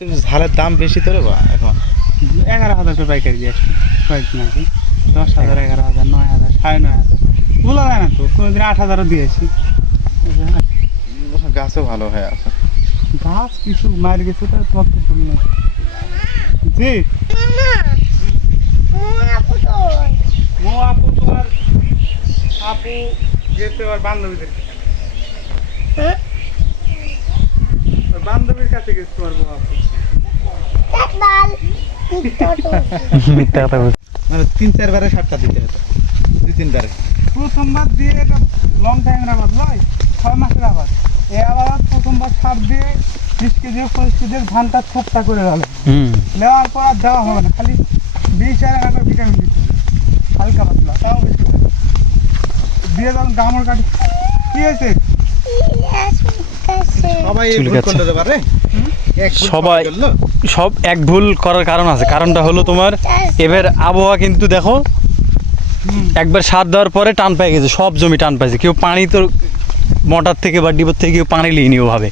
ঝালের দাম বেশি তো রে বা এখন 11,000 টাকা পাইকারি দিয়ে আসছে কয়েকদিন আগে 10,000 11,000 9,000 9,500 বলা যায় না তো কোনোদিন 8,000ও দিয়েছি গাছও ভালো হয়ে আছে গাছ কিছু মারি গেছে তো তোমার তো ভুল নেই জি মো আপু তোমার আপু গেছে ওর বান্ধবীদের বান্ধবীর কাছে গেছে তোমার মো আপু মিথ্যা কথা বলছি। মানে 3-4 বারে সারটা দিতে হতো 2-3 বারে প্রথমবার দিয়ে এটা লং টাইমের আবাদ নয় 6 মাসের আবাদ এই আবাদ প্রথমবার সার দিয়ে 20 কেজি 25 কেজি ধানটা থোপটা করে গেল নেওয়ার পর আর দেওয়া হবে না খালি 20 আর একটা ভিটামিন দিতে হবে হালকা পাতলা তাও বেশি করে দিয়ে যখন গামর কাটি কি হয়েছে সবাই চুল ভুল কাটছে। করতে পারে এক ভুল সবাই- করলো সব এক ভুল করার কারণ আছে কারণটা হলো তোমার এবার আবহাওয়া কিন্তু দেখো একবার সার দেওয়ার পরে টান পেয়ে গেছে সব জমি টান পাইছে কেউ পানি তো মোটর থেকে বা ডিপোর থেকে কেউ পানি লিয়ে নিও ভাবে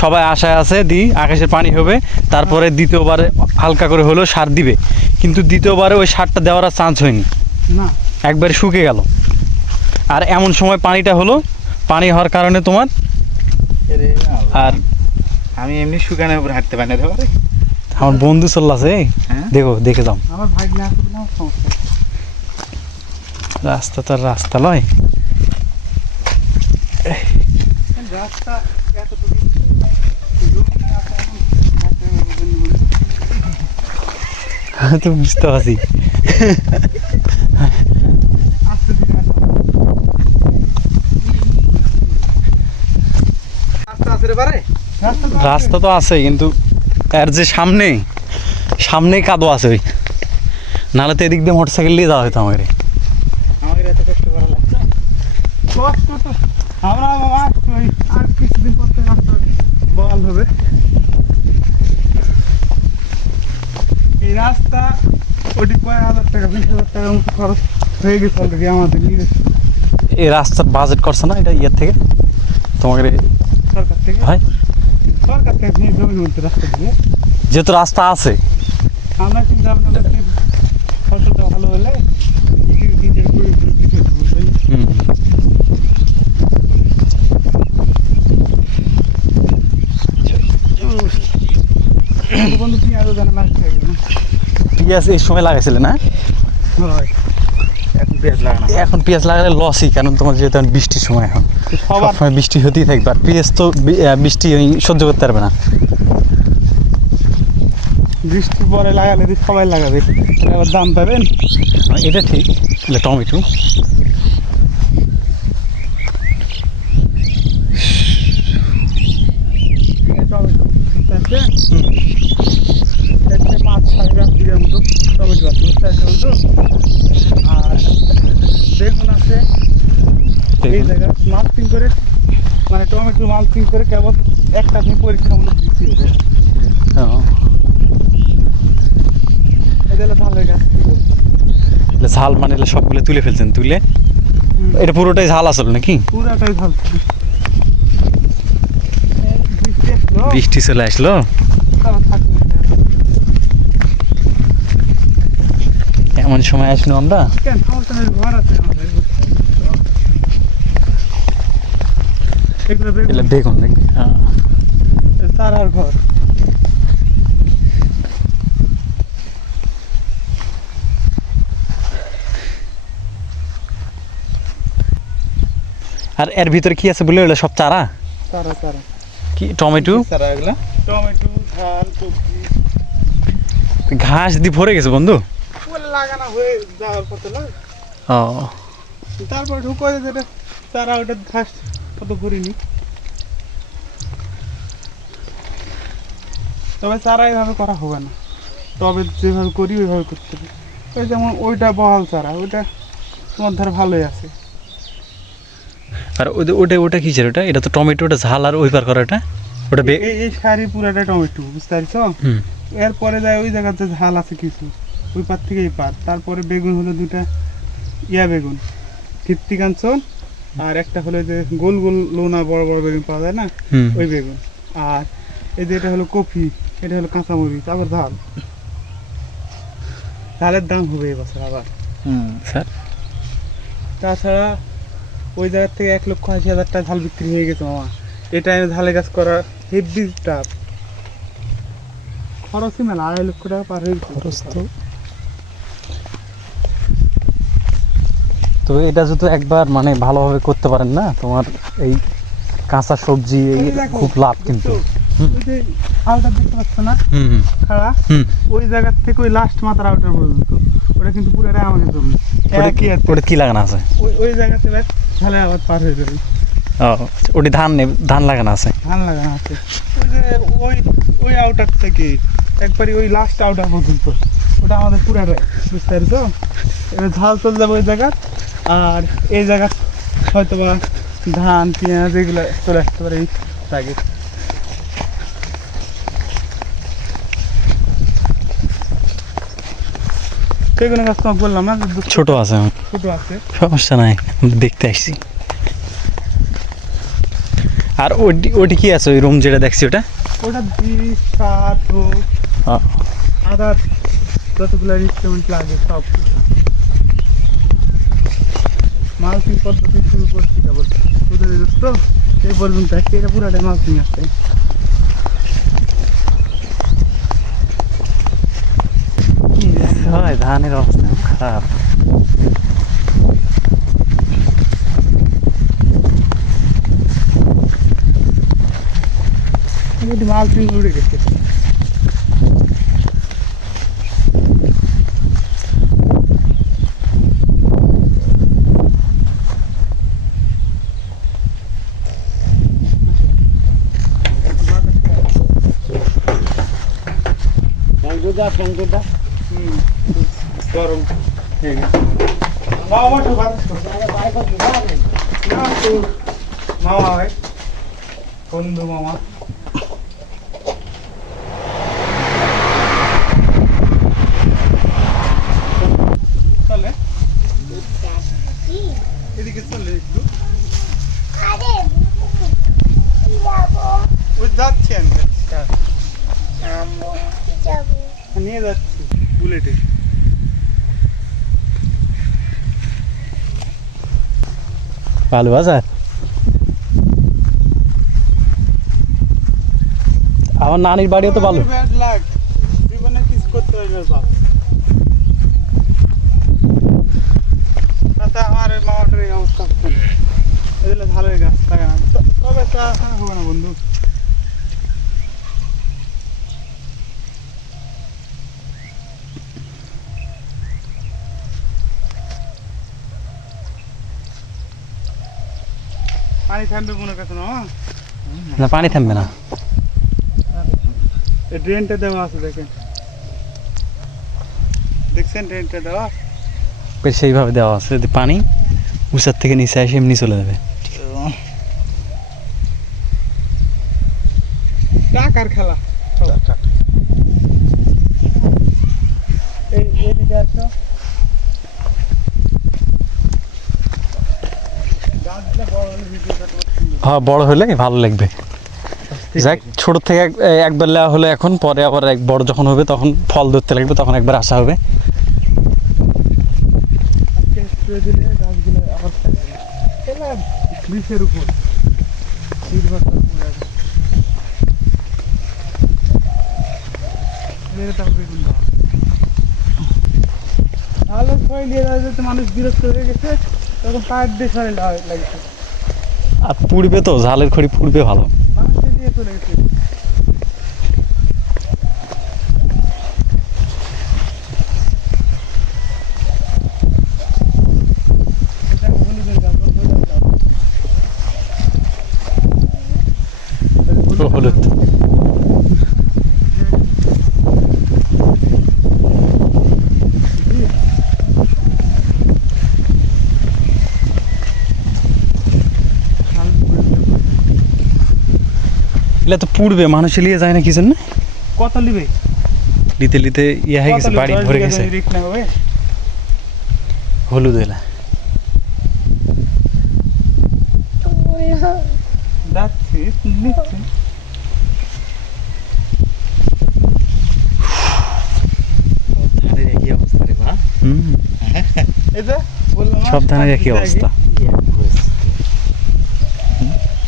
সবাই আশায় আছে আকাশের পানি হবে তারপরে দ্বিতীয়বারে হালকা করে হলেও সার দিবে কিন্তু দ্বিতীয়বারে ওই সারটা দেওয়ার আর চান্স হয়নি না একবার শুকে গেল আর এমন সময় পানিটা হলো পানি হওয়ার কারণে তোমার আরে আল্লাহ। আর আমি এমনি শুকানোর উপর হাঁটতে পারি না রে বারে আমার বন্ধু চললাছে হ্যাঁ? দেখো দেখে যাও আমার ভাই না আসবে না সমস্যা রাস্তা তো আর রাস্তা নয় রাস্তা এতটুকু জমি আছে এখন তো বুঝতে পারছি আস্তে ধীরে আসো রাস্তা আছে রে বারে রাস্তা তো রাস্তা তো আছে কিন্তু এর যে সামনেই কাদো আছে ওই নাহলে তো এদিক দিয়ে মোটরসাইকেল নিয়ে যাওয়া হতো আমাকে আমাদের এত কষ্ট করা লাগছে কষ্ট তো আমরা ওই আর কিছুদিন পর তো রাস্তা বহাল হবে এই রাস্তা ওটি কয়েক হাজার টাকা 20,000 টাকার মতো খরচ হয়ে গেছে অলরেডি আমাদের নিজের এই রাস্তার বাজেট করছে না এটা ইয়ের থেকে তোমাকে সরকার থেকে ভাই সরকার থেকে নিয়ে জমির মধ্যে রাস্তা দিয়ে যেহেতু রাস্তা আছে আমরা চিন্তা ভাবনা করছি ফসলটা ভালো হলে নিজের বুঝবেন হুম বন্ধু পেঁয়াজও যেন নষ্ট হয়ে গেল না পেঁয়াজ এই সময় লাগাইছিলে না হয় এখন পেঁয়াজ লাগানো এখন পেঁয়াজ লাগালে লসই কারণ তোমার যেহেতু এখন বৃষ্টির সময় এখন সবার সবসময় বৃষ্টি হতেই থাকবে আর পেঁয়াজ তো বৃষ্টি সহ্য করতে পারবে না বৃষ্টি পরে লাগালে যদি সবাই লাগাবে তাহলে আবার দাম পাবেন এটা ঠিক এটা টমেটো টমেটো আছে এতে 5-6 গ্রাম বিঘার মতো টমেটো আছে বুঝতে পারছো আর বেগুন আছে এই জায়গা মালচিং করে মানে টমেটো মালচিং করে কেবল একটা দিন পরীক্ষামূলক দিচ্ছি এদের ভালো গাছ ঝাল মানে সবগুলো তুলে ফেলছেন তুলে এটা পুরোটাই ঝাল আসলে নাকি পুরাটাই ভালো বৃষ্টি আসলো বৃষ্টি চলে আসলো তারা থাকবে এমন সময় আসলো আমরা কেন ফাউন্টেনের ঘর আছে আমাদের এগুলো বেগুন বেগুন নাকি হ্যাঁ তারার ঘর আর এর ভিতরে কি আছে বলে সব চারা তারা তারা কি টমেটো সারা এগুলা টমেটো ধান সবজি ঘাস দিয়ে ভরে গেছে বন্ধু ফুল লাগানো হয়ে যাওয়ার পথে না ও তারপর ঢুকোয় যেটা তারা ওটা ঘাস কত করিনি তবে চারা এভাবে করা হবে না তবে যেভাবে করি ওইভাবে করতে হবে ওই যেমন ওইটা বহাল চারা ওইটা তোমার ধর ভালোই আছে আর ওটা কিসের ওটা এটা তো টমেটো ওটা ঝাল আর ওই পার করা এটা ওটা এই শাড়ি পুরাটা টমেটো বুঝতে পারছো হুম এরপরে যায় ওই জায়গাতে ঝাল আছে কিছু ওই পার থেকে এই পার তারপরে বেগুন হলো দুটা বেগুন ভিত্তি কাঞ্চন আর একটা হলো যে গোল গোল লোনা বড় বড় বেগুন পাওয়া যায় না হুম ওই বেগুন আর এই যে এটা হলো কফি এটা হলো কাঁচামরিচ, আবার ঝাল। ঝালের দাম হবে এবছর আবার। স্যার তাছাড়া ওই জায়গার থেকে 1,80,000 টাকা ঝাল বিক্রি হয়ে গেছে মামা। এই টাইমে ঝালের গাছ করা হেভি টাফ। খরচই মেলা, 2.5 লক্ষ টাকা পার হয়ে গেছে। খরচ তো এটা যদি একবার মানে ভালোভাবে করতে পারেন না, তোমার এই কাঁচা সবজি এই খুব লাভ কিন্তু। ওই যে আউটার দেখতে পাচ্ছ না হুম খাড়া, হুম ওই জায়গার থেকে ওই লাস্ট মাথার আউটার পর্যন্ত ওটা কিন্তু পুরোটাই আমাদের জমি। একই আর ওটা কি লাগানো আছে? ওই জায়গাতে ব্যাগ ঝালে আবার পার হয়ে যাবে। ও ওটি ধান লাগানো আছে। ধান লাগানো আছে ওই যে ওই আউটার থেকে একবারই ওই লাস্ট আউটার পর্যন্ত, ওটা আমাদের পুরাটাই, বুঝতে পারছো? এবার ঝাল চলে যাবে ওই জায়গা, আর এই জায়গা হয়তো বা ধান পেঁয়াজ এগুলো চলে আসতে পারে এই জায়গায়। বেগুনের গাছ তোমাকে বললাম না ছোট আছে, ছোট আছে, সমস্যা নাই, আমরা দেখতে আসছি। আর ওটি কি আছে ওই রুম যেটা দেখছি ওটা? ওটা বিষ সার ধূপ আদার যতগুলো ইনস্ট্রুমেন্ট লাগে সব মালচিং পদ্ধতি শুরু করছি কেবল, বুঝতে তো এই পর্যন্ত এটা পুরাটাই মালচিং আছে। হয় ধানের অবস্থা খুব খারাপ। মালচিং উড়ে গেছে। গরম হয়ে গেছে। মামা তো মামা ভাই বন্ধু মামা চলে এদিকে, চলে একটু ওই যাচ্ছি আমি, নিয়ে যাচ্ছি বুলেটে। ভালো বাজার আমার নানির বাড়িও তো ভালো। ব্যাড লাক, জীবনে কিস করতে হবে বাপ। তাতে আমার মামাটার এই অবস্থা হচ্ছে না, এগুলো ভালোই গাছ লাগানো, তবে তা হবে না বন্ধু। পানি থামবে মনে কাছে না, না পানি থামবে না, এই ড্রেনটা দেওয়া আছে দেখেন, দেখছেন ড্রেনটা দেওয়া বেশ সেইভাবে দেওয়া আছে, যদি পানি উঁচার থেকে নিচে আসে এমনি চলে যাবে। টাকার খেলা। এইদিকে আসো, গাছটা বড় হলে ভিডিও কাটবো। হ্যাঁ বড় হলে ভালো লাগবে। যাক ছোট থেকে একবার নেওয়া হলে, এখন পরে আবার এক বড় যখন হবে তখন ফল ধরতে লাগবে, তখন একবার আসা হবে। আজকে স্প্রে দিলে গাছগুলো আবার থাকবে, এগুলো বিষের উপর নির্ভর করে। তাহলে সবাই নিয়ে যাওয়া যেতে, মানুষ বিরক্ত হয়ে গেছে, তখন পায়ের দিয়ে সরে লাগছে, আর পুড়বে তো, ঝালের খড়ি পুড়বে ভালো। মানুষকে দিয়ে চলে গেছে। হলুদ এগুলা তো পুড়বে, মানুষ নিয়ে যায় না কি জন্য? কত নিবে? নিতে নিতে ইয়ে হয়ে গেছে, বাড়ি ভরে গেছে হলুদ। এলা যাচ্ছি, নিচ্ছি। এই যে বললাম না, সব ধানের একই সার দিছি অবস্থা। আগে।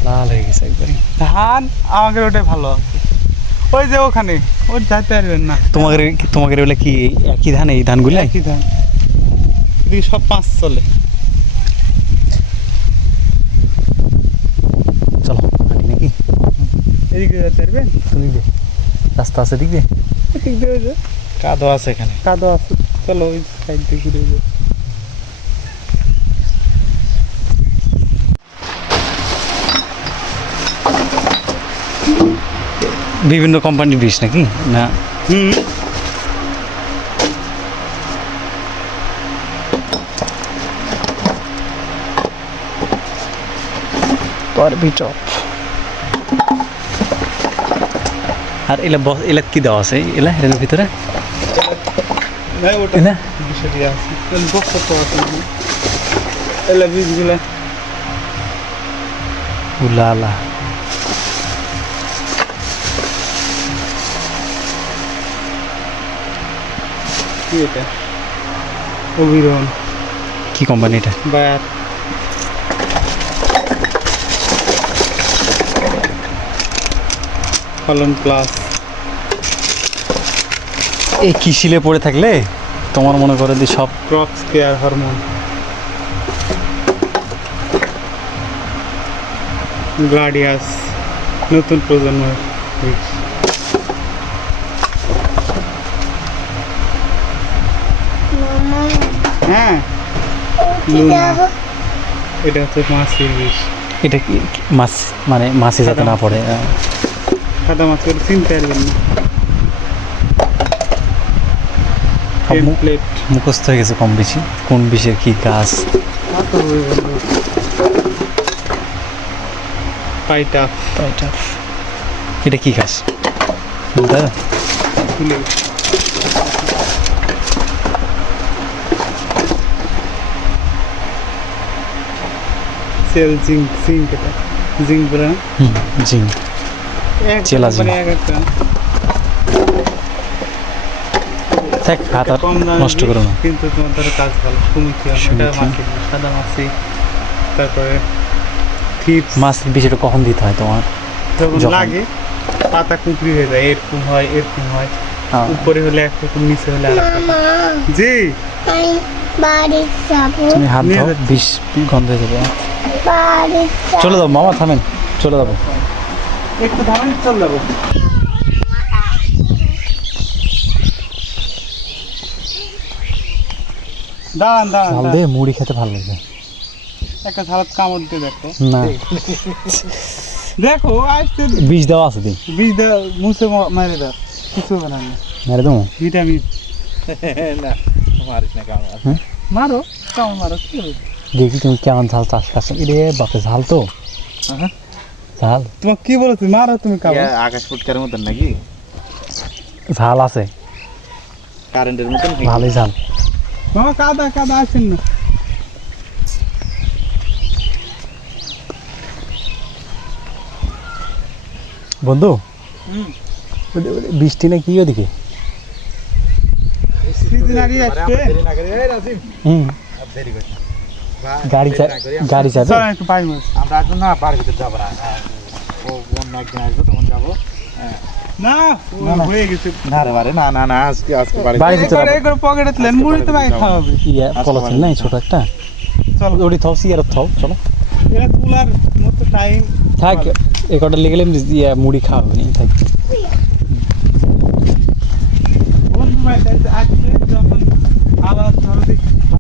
লাল হয়ে গেছে একবারে। ধান আমাদের ওটাই ভালো আছে। ওই যে ওখানে ওই যাইতে পারবেন না। তোমাদের বলে কি একই ধান, এই ধানগুলো একই ধান, এদিকে সব 5 চলে। চলো হাঁটি নাকি? এদিকে যেতে পারবেন? তুমি দে, রাস্তা আছে দিক দিয়ে। এদিক দিয়ে ওই যে কাদো আছে এখানে। কাদো আছে, চলো ওই সাইড দিয়ে ঘুরে যাই। বিভিন্ন কোম্পানির বীজ নাকি না? হুম, টপ। আর এলা কি দেওয়া আছে এর ভিতরে? নাই ওটা এলা বিষয়টি আছে, বক্স তো আছে। এলা বীজগুলা উলালা। কি এটা? অভিরন কি কোম্পানি এটা? বায়ার ফলন প্লাস। এই কি শিলে পড়ে থাকলে তোমার মনে করে যে সব ক্রপ কেয়ার হরমোন, গ্লাডিয়াস নতুন প্রজন্মের বীজ। হ্যাঁ, লুনা, এটা হচ্ছে মাছের বীজ। এটা কি মাছ, মানে মাছে যাতে না পড়ে। সাদা মাছ করে চিনতে পারবেন না। সব টেমপ্লেট মুখস্থ হয়ে গেছে কম বেশি, কোন বিষের কি গাছ। পাইটা এটা কি গাছ দাদা? ফুলে সেল জিঙ্ক, এটা জিঙ্ক বলে না? জিং এক চেলা জিঙ্ক। কোম্পানি এক একটা থাক, হাত আর কম দামে নষ্ট করো না। কিন্তু তোমার ধরো কাজ ভালো। সুমিথি, এটা সুমিথি। মাছি, সাদা মাছি, তারপরে থিপস। মাছের বীজ এটা কখন দিতে হয় তোমার? যখন যখন- লাগে পাতা কুঁকড়ি হয়ে যায়, এরকম হয় এরকম হয়। উপরে হলে একরকম, নিচে হলে আরেকরকম। জি বাড়ি যাবো, তুমি হাত নিয়ে দাও, যাচ্ছি। বিষ গন্ধ হয়ে যাবে। বাড়ি চলে যাও মামা, থামেন, চলে যাবো। একটু ধারণ চল যাবো। দাঁড়ান দাঁড়ান ঝাল দাঁড়ান। দিয়ে মুড়ি খেতে ভালো লাগে। একটা ঝালত কামড় দিয়ে দেখো। না, দেখো আজকে বিষ দেওয়া আছে দিন, বীজ দেওয়া মুছে মারে দাও, কিছু হবে না। মেরে দেবো। ভিটামিন না মারিস না কামড়। মারো, কামড় মারো, কি হবে? দেখি তুমি কেমন ঝাল চাষ করছো। এরে বাপে, ঝাল তো ঝাল, তোমার কি বলেছি, মারো তুমি কামড়। আকাশ ফুটকারের মতন নাকি? ঝাল আছে, কারেন্টের মতন নাকি? ভালোই ঝাল। মামা কাদা কাদা আসেন না। বন্ধু, বৃষ্টি না কি ওদিকে? সিজন হারিয়ে আসছে। দেরি না করে, এই রাজিম, হুম, আর দেরি করিস না। গাড়ি দেরি না করি, গাড়ি যাবে। চল একটু পাই মাছ। আমরা এখন না বাড়ির ভিতর যাবো না। ও অন্য একদিন আসবো তখন যাবো। না, ও হয়ে গেছে। না রে বারে, না না না, আজকে বাড়ি বাড়ির ভিতরে এই করে পকেটে তুলেন, মুড়ি তো ভাই খাওয়াবে। ইয়া পলিথিন নাই ছোট একটা, চল, ওটি থাও, সিয়ার থাও, চলো। এটা তোলার মতো টাইম থাক, এ কটা লেগে গেলে ইয়া মুড়ি খাওয়াবে নি, থাক।